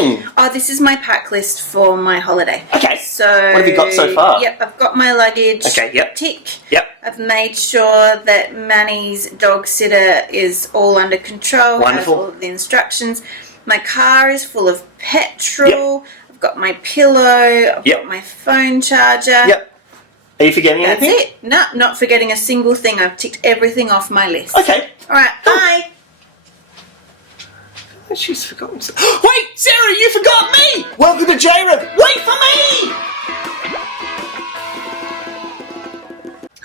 doing? Oh, this is my pack list for my holiday. Okay. So what have you got so far? Yep, I've got my luggage. Okay, yep. Tick. Yep. I've made sure that Manny's dog sitter is all under control. Wonderful. Has all of the instructions. My car is full of petrol. Yep. I've got my pillow. I've got my phone charger. Yep. Are you forgetting anything? That's it. No, not forgetting a single thing. I've ticked everything off my list. Okay. All right. Cool. Bye. She's forgotten. Wait, Sarah, you forgot me! Welcome to JRev. Wait for me!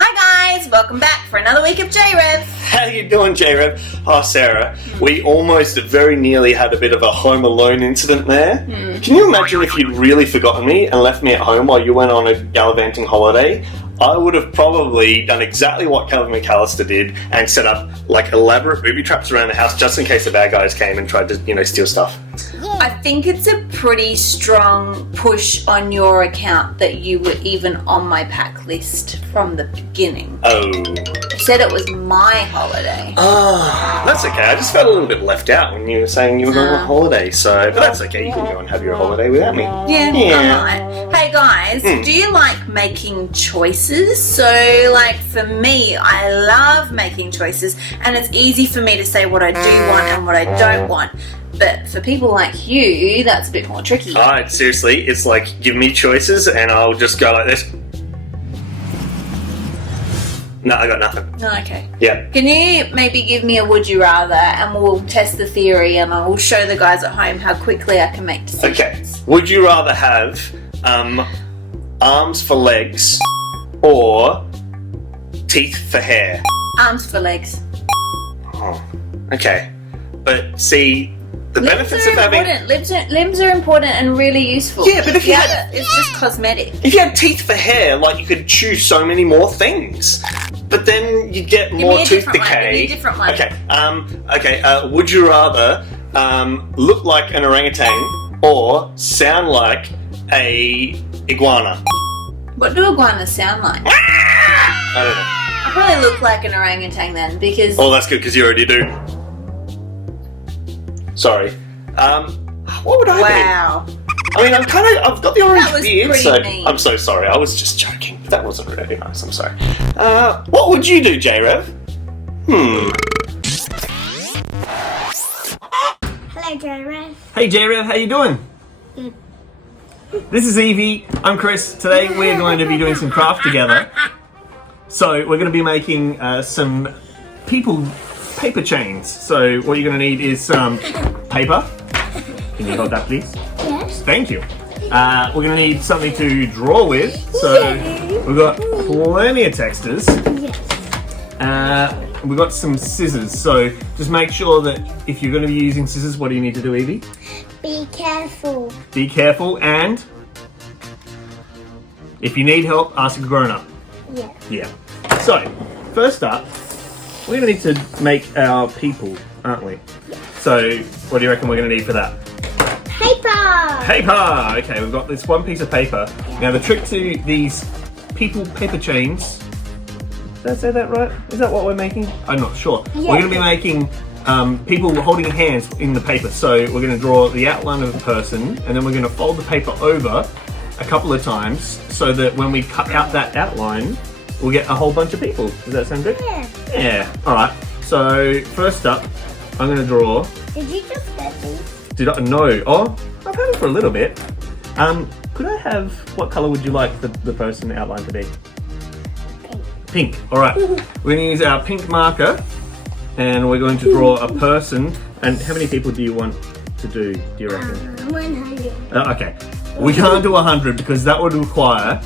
Hi guys, welcome back for another week of JRev. How you doing, JRev? Oh, Sarah, we almost very nearly had a bit of a Home Alone incident there. Can you imagine if you'd really forgotten me and left me at home while you went on a gallivanting holiday? I would have probably done exactly what Kevin McAllister did and set up like elaborate booby traps around the house just in case the bad guys came and tried to, steal stuff. I think it's a pretty strong push on your account that you were even on my pack list from the beginning. Oh. You said it was my holiday. Oh, that's okay. I just felt a little bit left out when you were saying you were going on holiday, but that's okay. You can go and have your holiday without me. Yeah. I might. Hey guys, do you like making choices? So, like for me, I love making choices, and it's easy for me to say what I do want and what I don't want. But for people like you, that's a bit more tricky. Alright, seriously, it's like, give me choices and I'll just go like this. No, I got nothing. Okay. Yeah. Can you maybe give me a would you rather, and we'll test the theory, and I will show the guys at home how quickly I can make decisions. Okay. Would you rather have arms for legs or teeth for hair? Arms for legs. Oh, okay. But see, the benefits of having... Limbs are important and really useful. Yeah, but if you had... It's just cosmetic. If you had teeth for hair, like, you could chew so many more things. But then you'd get more tooth decay. Give me a different one. Okay, would you rather look like an orangutan or sound like a iguana? What do iguanas sound like? I don't know. I probably look like an orangutan then, because... Oh, that's good, because you already do. Sorry. What would I do? Wow. I mean, I've got the orange beard, so mean. I'm so sorry. I was just joking. That wasn't really nice. I'm sorry. What would you do, JRev? Hello, JRev. Hey, JRev, how you doing? Good. This is Evie. I'm Chris. Today we're going to be doing some craft together. So we're going to be making some paper chains. So what you're going to need is some paper. Can you hold that, please? Yes. Thank you. We're going to need something to draw with. So we've got plenty of textures. Yes. We've got some scissors. So just make sure that if you're going to be using scissors, what do you need to do, Evie? Be careful. Be careful, and if you need help, ask a grown-up. Yeah. Yeah. So, first up, we're going to need to make our people, aren't we? Yeah. So, what do you reckon we're going to need for that? Paper. Paper! Okay, we've got this one piece of paper. Now, the trick to these paper chains, did I say that right? Is that what we're making? I'm not sure. Yeah. We're going to be making people holding hands in the paper. So, we're going to draw the outline of a person, and then we're going to fold the paper over a couple of times so that when we cut out that outline, we'll get a whole bunch of people. Does that sound good? Yeah. Yeah. Alright. So, first up, I'm going to draw... Did you just get these? Did I? No. Oh, I've had it for a little bit. Could I have... What colour would you like the person outline to be? Pink. Pink. Alright. We're going to use our pink marker and we're going to draw a person. And how many people do you want to do you reckon? 100. Okay. We can't do 100 because that would require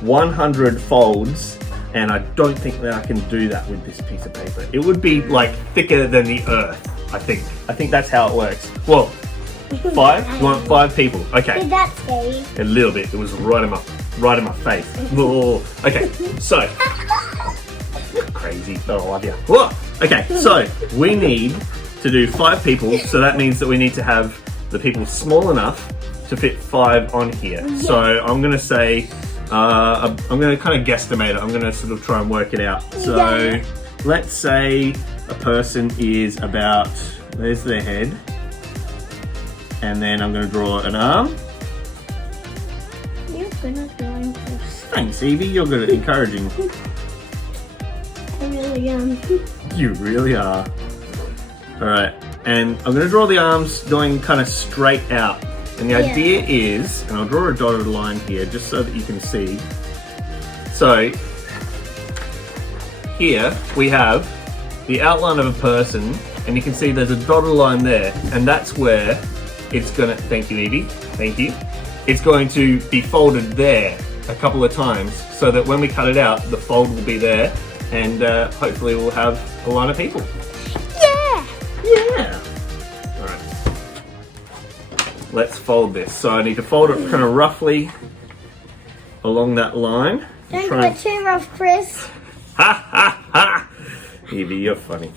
100 folds, and I don't think that I can do that with this piece of paper. It would be like thicker than the earth, I think. I think that's how it works. Well, 5? You want 5 people? Okay. Did that scary? A little bit. It was right in my face. Whoa. Okay. So, you're crazy. Oh, I love you. Whoa. Okay. So we need to do 5 people. So that means that we need to have the people small enough to fit 5 on here. Yeah. So I'm going to say, I'm going to kind of guesstimate it. I'm going to sort of try and work it out. So let's say a person is about, there's their head. And then I'm going to draw an arm. You're gonna join this. Thanks, Evie. You're good at encouraging. I really am. You really are. Alright, and I'm going to draw the arms going kind of straight out. And the idea is, and I'll draw a dotted line here just so that you can see. So, here we have the outline of a person, and you can see there's a dotted line there, and that's where it's going to, thank you Evie, thank you. It's going to be folded there a couple of times so that when we cut it out, the fold will be there, and hopefully we'll have a line of people. Yeah! Yeah. Alright. Let's fold this. So I need to fold it kind of roughly along that line. Don't Try and- put too rough, Chris. Ha ha ha! Evie, you're funny.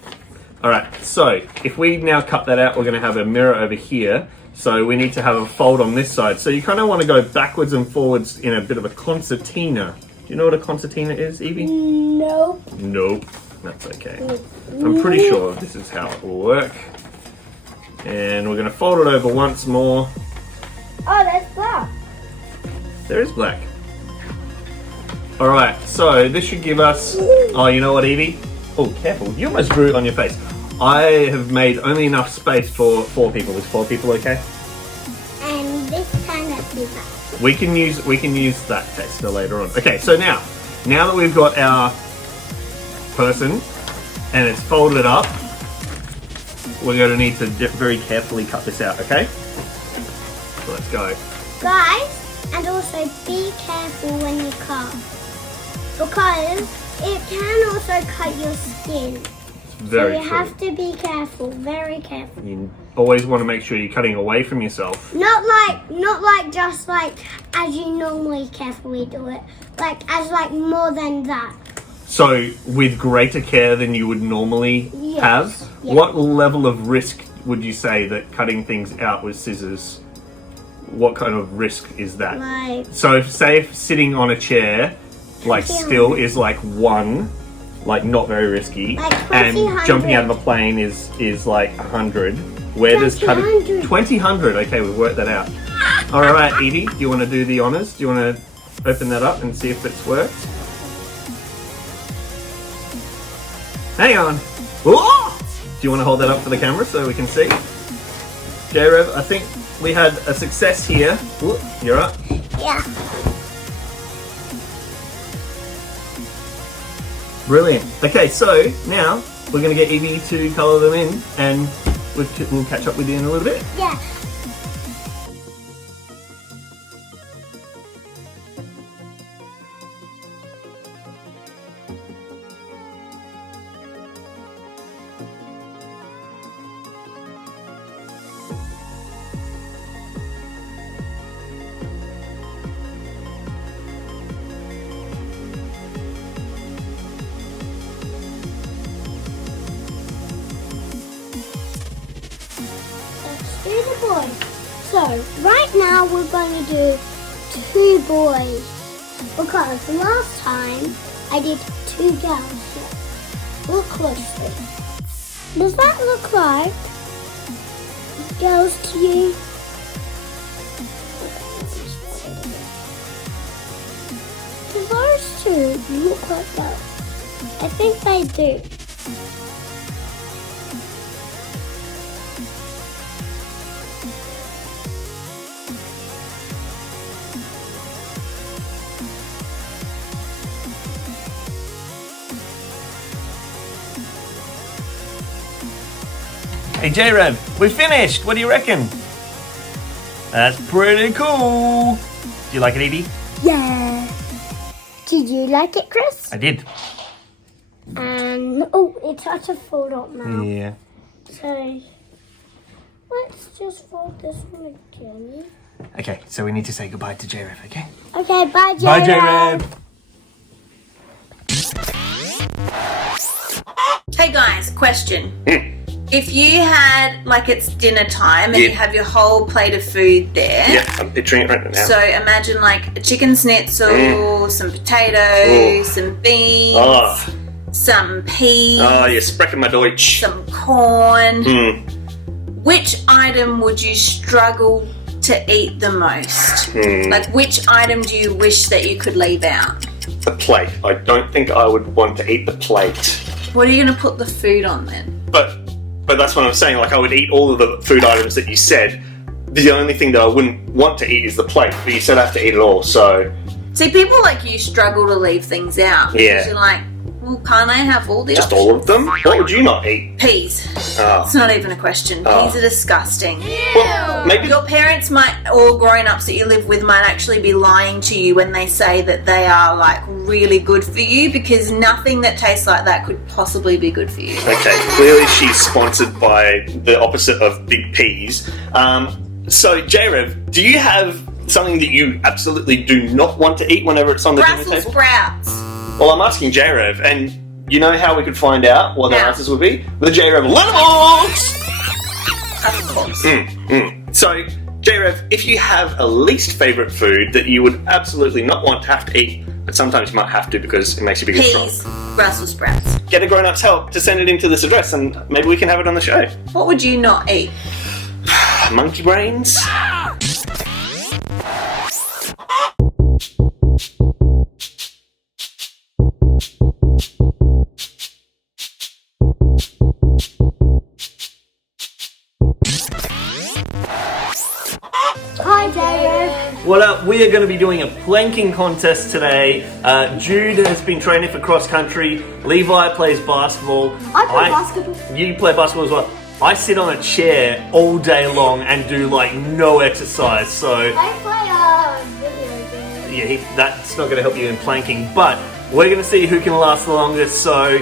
Alright, so if we now cut that out, we're going to have a mirror over here. So we need to have a fold on this side. So you kind of want to go backwards and forwards in a bit of a concertina. Do you know what a concertina is, Evie? Nope. Nope. That's okay. I'm pretty sure this is how it will work. And we're going to fold it over once more. Oh, that's black. There is black. Alright, so this should give us... Oh, you know what, Evie? Oh, careful. You almost drew it on your face. I have made only enough space for 4 people. Is 4 people okay? And this time let's do that. We can use that tester later on. Okay, so now that we've got our person and it's folded up, we're going to need to very carefully cut this out, okay? So let's go. Guys, and also be careful when you cut. Because it can also cut your skin. Very so you true. have to be careful, very careful. You always want to make sure you're cutting away from yourself. Not like just like as you normally carefully do it. Like as like more than that. So with greater care than you would normally have, Yes. what level of risk would you say that cutting things out with scissors, what kind of risk is that? Like So if sitting on a chair, like still is like 1, like not very risky, Like and 20, jumping out of a plane is like 100. Where does cutting 20, 20, okay, we've worked that out. Alright, Edie, do you want to do the honours? Do you want to open that up and see if it's worked? Hang on. Whoa! Do you want to hold that up for the camera so we can see? JRev, I think we had a success here. Ooh, you're up. yeah. Brilliant. Okay, so now we're going to get Evie to colour them in, and we'll catch up with you in a little bit. Yeah. Let's do the boys. So right now we're going to do 2 boys because last time I did 2 girls. Look closely. Does that look like girls to you? Do those 2 look like that? I think they do. Hey JRev, we finished. What do you reckon? That's pretty cool. Do you like it, Evie? Yeah. Did you like it, Chris? I did. And oh, it's hard to fold up now. Yeah. So let's just fold this one again. Okay, so we need to say goodbye to JRev, okay? Okay, bye, JRev. Bye, JRev. Hey guys, question. If you had, like it's dinner time and you have your whole plate of food there. Yeah, I'm picturing it right now. So imagine like a chicken schnitzel, some potatoes, some beans, Oh. some peas, Oh, you're sprechen my Deutsch. some corn. which item would you struggle to eat the most? Like, which item do you wish that you could leave out? The plate. I don't think I would want to eat the plate. What are you going to put the food on then? But that's what I'm saying. Like, I would eat all of the food items that you said. The only thing that I wouldn't want to eat is the plate. But you said I have to eat it all, so... See, people like you struggle to leave things out. Yeah. Because you're like, well, can't I have all the Just options? all of them? What would you not eat? Peas. Oh. It's not even a question. Peas are disgusting. Well, maybe... Your parents might, or grown-ups that you live with, might actually be lying to you when they say that they are like really good for you, because nothing that tastes like that could possibly be good for you. Okay, clearly she's sponsored by the opposite of big peas. So, JRev, do you have something that you absolutely do not want to eat whenever it's on the dinner Brussels table? sprouts. Well, I'm asking JRev, and you know how we could find out what their How? answers would be? The JRev letterbox! Of course. So, JRev, if you have a least favourite food that you would absolutely not want to have to eat, but sometimes you might have to because it makes you big and Peas. strong, Brussels sprouts. get a grown-up's help to send it into this address, and maybe we can have it on the show. What would you not eat? Monkey brains? Hi, JRev. Well, we are going to be doing a planking contest today. Jude has been training for cross country. Levi plays basketball. I play basketball. You play basketball as well. I sit on a chair all day long and do like no exercise. So I play video games. yeah, that's not going to help you in planking. But we're going to see who can last the longest. So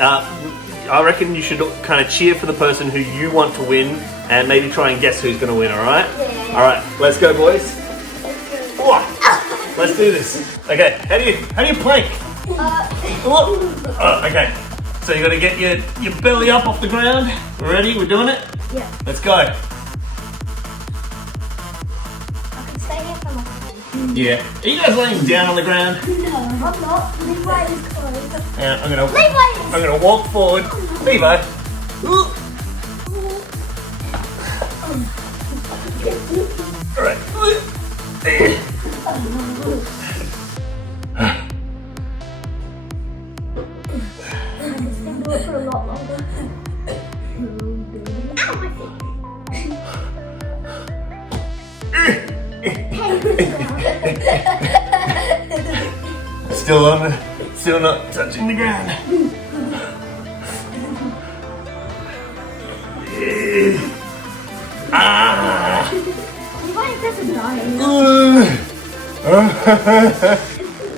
I reckon you should kind of cheer for the person who you want to win, and maybe try and guess who's going to win. All right? Yeah. All right. Let's go, boys. Let's do this. Okay. How do you plank? Okay. So you got to get your belly up off the ground. Ready? We're doing it? Yeah. Let's go. I can stay here for my Yeah. Are you guys laying down on the ground? No, I'm not. Levi is close. Yeah, I'm Levi gonna walk forward. Levi. All right. It's been doing it for a lot longer. Ow, my feet. Still not touching the ground. Ah! Levi doesn't die.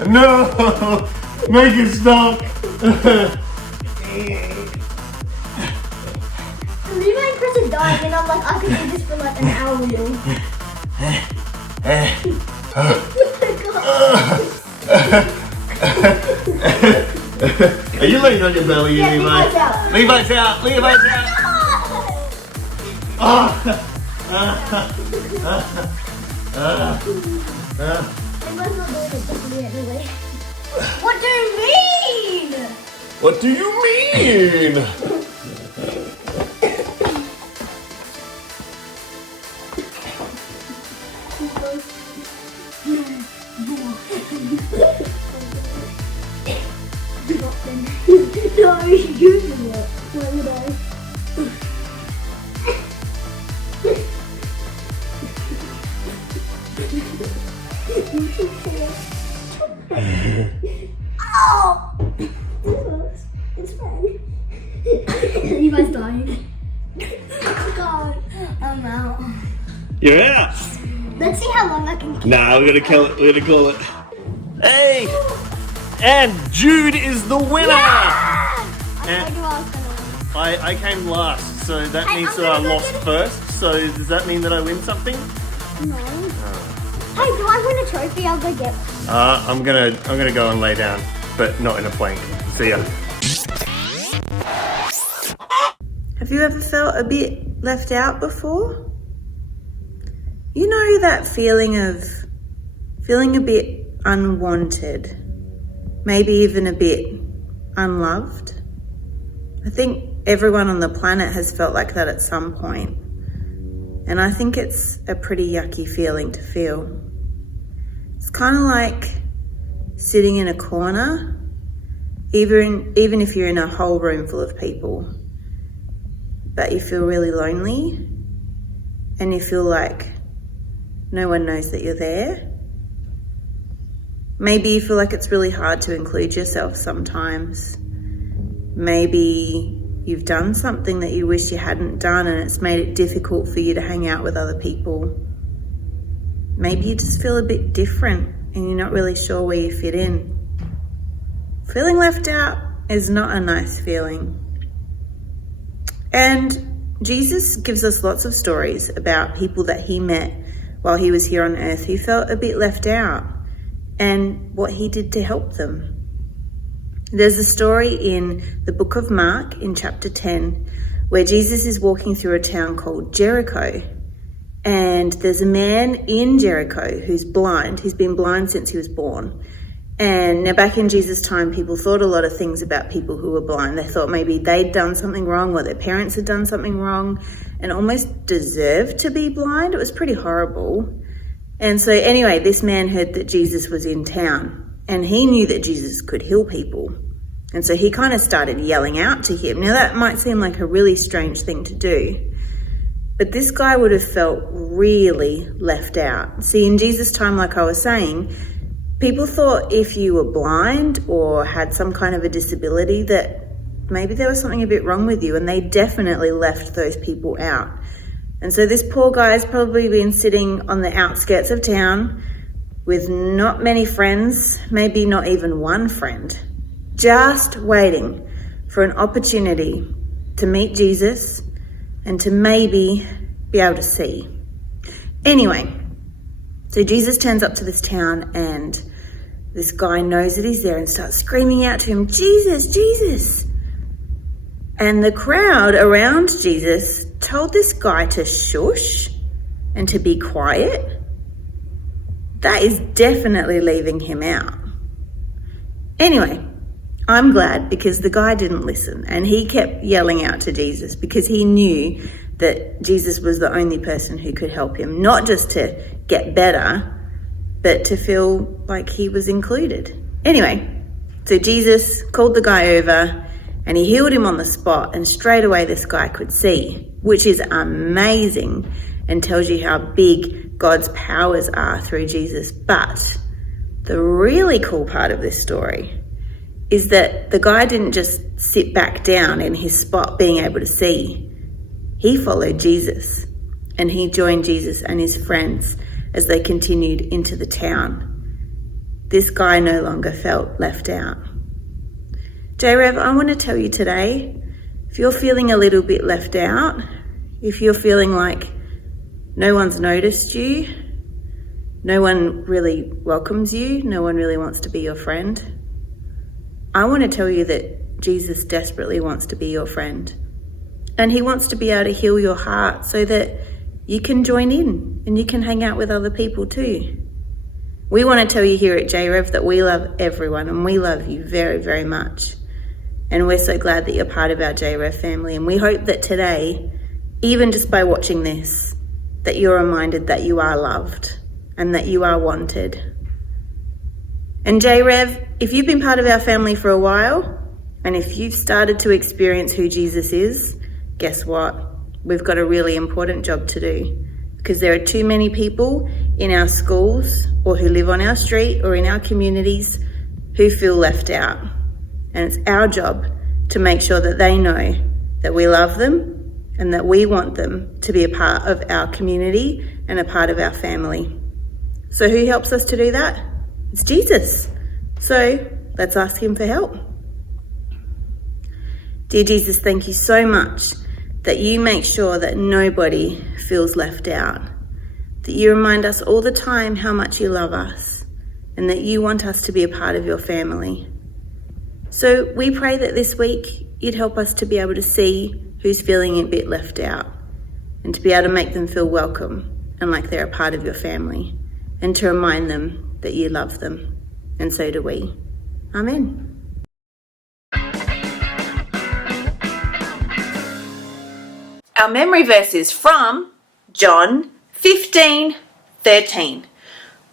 No! Make it stop! Levi and Chris are dying, and I'm like, I could do this for like an hour more. Are you laying on your belly, Yeah, Levi? Levi's out. Levi's out! Levi's out! Levi's not doing it properly anyway. What do you mean? What do you mean? No, you do it. Why would I? Oh! It's fine. Levi's dying. God, I'm out. You're out! Let's see how long I can keep. Nah, we're gonna kill it. We're gonna call it. Hey! And Jude is the winner! I And told you I was gonna win. I came last, so that Hey, means I'm that I gonna go lost get it. first. So does that mean that I win something? No. Hey, do I win a trophy? I'll go get one. I'm gonna go and lay down, but not in a plank. See ya. Have you ever felt a bit left out before? You know that feeling of feeling a bit unwanted, maybe even a bit unloved? I think everyone on the planet has felt like that at some point. And I think it's a pretty yucky feeling to feel. It's kind of like sitting in a corner, even if you're in a whole room full of people, but you feel really lonely and you feel like no one knows that you're there. Maybe you feel like it's really hard to include yourself sometimes. Maybe you've done something that you wish you hadn't done and it's made it difficult for you to hang out with other people. Maybe you just feel a bit different and you're not really sure where you fit in. Feeling left out is not a nice feeling. And Jesus gives us lots of stories about people that he met while he was here on earth who felt a bit left out and what he did to help them. There's a story in the book of Mark in chapter 10 where Jesus is walking through a town called Jericho. And there's a man in Jericho who's blind. He's been blind since he was born. And now back in Jesus' time, people thought a lot of things about people who were blind. They thought maybe they'd done something wrong or their parents had done something wrong and almost deserved to be blind. It was pretty horrible. And so anyway, this man heard that Jesus was in town and he knew that Jesus could heal people. And so he kind of started yelling out to him. Now that might seem like a really strange thing to do, but this guy would have felt really left out. See, in Jesus' time, like I was saying, people thought if you were blind or had some kind of a disability that maybe there was something a bit wrong with you, and they definitely left those people out. And so this poor guy's probably been sitting on the outskirts of town with not many friends, maybe not even one friend, just waiting for an opportunity to meet Jesus and to maybe be able to see. Anyway, so Jesus turns up to this town and this guy knows that he's there and starts screaming out to him, "Jesus, Jesus!" And the crowd around Jesus told this guy to shush and to be quiet. That is definitely leaving him out. Anyway, I'm glad because the guy didn't listen and he kept yelling out to Jesus because he knew that Jesus was the only person who could help him, not just to get better, but to feel like he was included. Anyway, so Jesus called the guy over and he healed him on the spot, and straight away this guy could see, which is amazing and tells you how big God's powers are through Jesus. But the really cool part of this story is that the guy didn't just sit back down in his spot being able to see. He followed Jesus and he joined Jesus and his friends as they continued into the town. This guy no longer felt left out. JRev, I want to tell you today, if you're feeling a little bit left out, if you're feeling like no one's noticed you, no one really welcomes you, no one really wants to be your friend, I want to tell you that Jesus desperately wants to be your friend. And he wants to be able to heal your heart so that you can join in and you can hang out with other people too. We want to tell you here at JRev that we love everyone and we love you very, very much. And we're so glad that you're part of our JRev family. And we hope that today, even just by watching this, that you're reminded that you are loved and that you are wanted. And JRev, if you've been part of our family for a while, and if you've started to experience who Jesus is, guess what? We've got a really important job to do, because there are too many people in our schools or who live on our street or in our communities who feel left out. And it's our job to make sure that they know that we love them and that we want them to be a part of our community and a part of our family. So who helps us to do that? It's Jesus. So let's ask him for help. Dear Jesus, thank you so much that you make sure that nobody feels left out, that you remind us all the time how much you love us and that you want us to be a part of your family. So we pray that this week you'd help us to be able to see who's feeling a bit left out and to be able to make them feel welcome and like they're a part of your family, and to remind them that you love them, and so do we. Amen. Our memory verse is from John 15:13.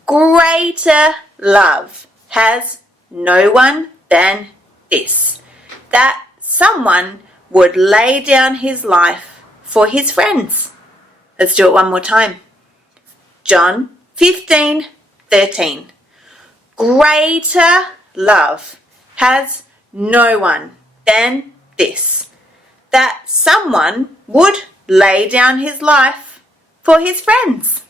Greater love has no one than this, that someone would lay down his life for his friends. Let's do it one more time. John 15:13. Greater love has no one than this, that someone would lay down his life for his friends.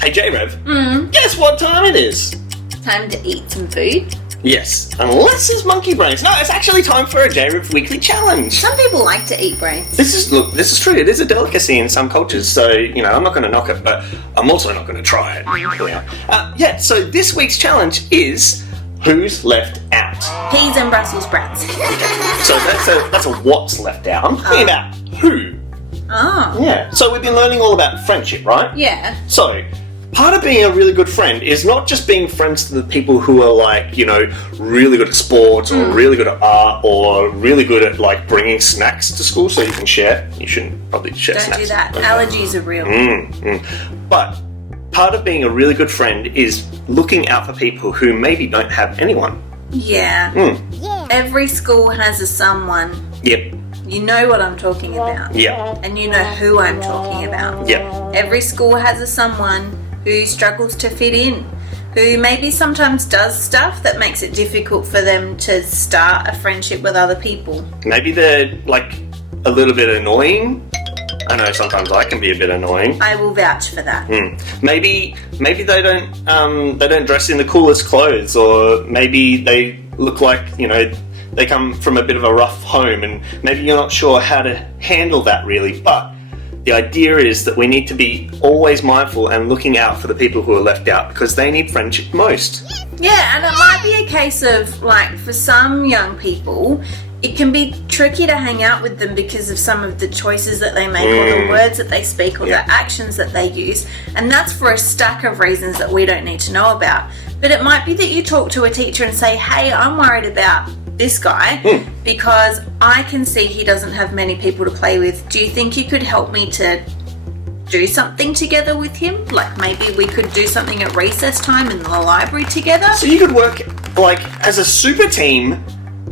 Hey JRev, guess what time it is? Time to eat some food. Yes, unless it's monkey brains. No, it's actually time for a JRev weekly challenge. Some people like to eat brains. This is true. It is a delicacy in some cultures, so I'm not going to knock it, but I'm also not going to try it. So this week's challenge is who's left out. Peas and Brussels sprouts. So that's a what's left out. I'm talking about who. Oh. Yeah. So we've been learning all about friendship, right? Yeah. So part of being a really good friend is not just being friends to the people who are really good at sports or really good at art or really good at bringing snacks to school so you can share. You shouldn't probably share Don't snacks. do that. Allergies are real. But part of being a really good friend is looking out for people who maybe don't have anyone. Yeah. Every school has a someone. Yep. You know what I'm talking about. Yeah. And you know who I'm talking about. Yeah. Every school has a someone who struggles to fit in, who maybe sometimes does stuff that makes it difficult for them to start a friendship with other people. Maybe they're a little bit annoying. I know sometimes I can be a bit annoying. I will vouch for that. Maybe they don't dress in the coolest clothes, or maybe they look like they come from a bit of a rough home, and maybe you're not sure how to handle that really. But the idea is that we need to be always mindful and looking out for the people who are left out because they need friendship most. Yeah, and it might be a case of for some young people, it can be tricky to hang out with them because of some of the choices that they make or the words that they speak or the actions that they use. And that's for a stack of reasons that we don't need to know about. But it might be that you talk to a teacher and say, hey, I'm worried about this guy because I can see he doesn't have many people to play with. Do you think you could help me to do something together with him? Maybe we could do something at recess time in the library together? So you could work as a super team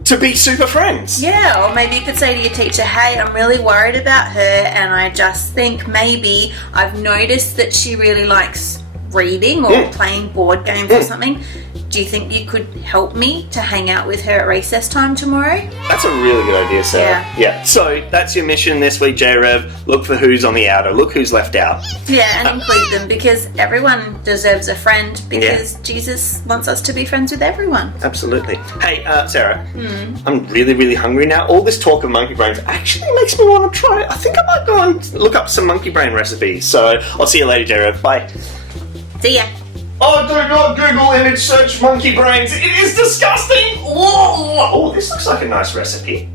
to be super friends. Yeah, or maybe you could say to your teacher, hey, I'm really worried about her and I just think maybe I've noticed that she really likes reading or playing board games or something. Do you think you could help me to hang out with her at recess time tomorrow? That's a really good idea, Sarah. Yeah. So that's your mission this week, JRev. Look for who's on the outer. Look who's left out. Yeah, and include them because everyone deserves a friend because Jesus wants us to be friends with everyone. Absolutely. Hey, Sarah, I'm really, really hungry now. All this talk of monkey brains actually makes me want to try it. I think I might go and look up some monkey brain recipes. So I'll see you later, JRev. Bye. See ya. Oh, do not Google image search monkey brains. It is disgusting. Oh, this looks like a nice recipe.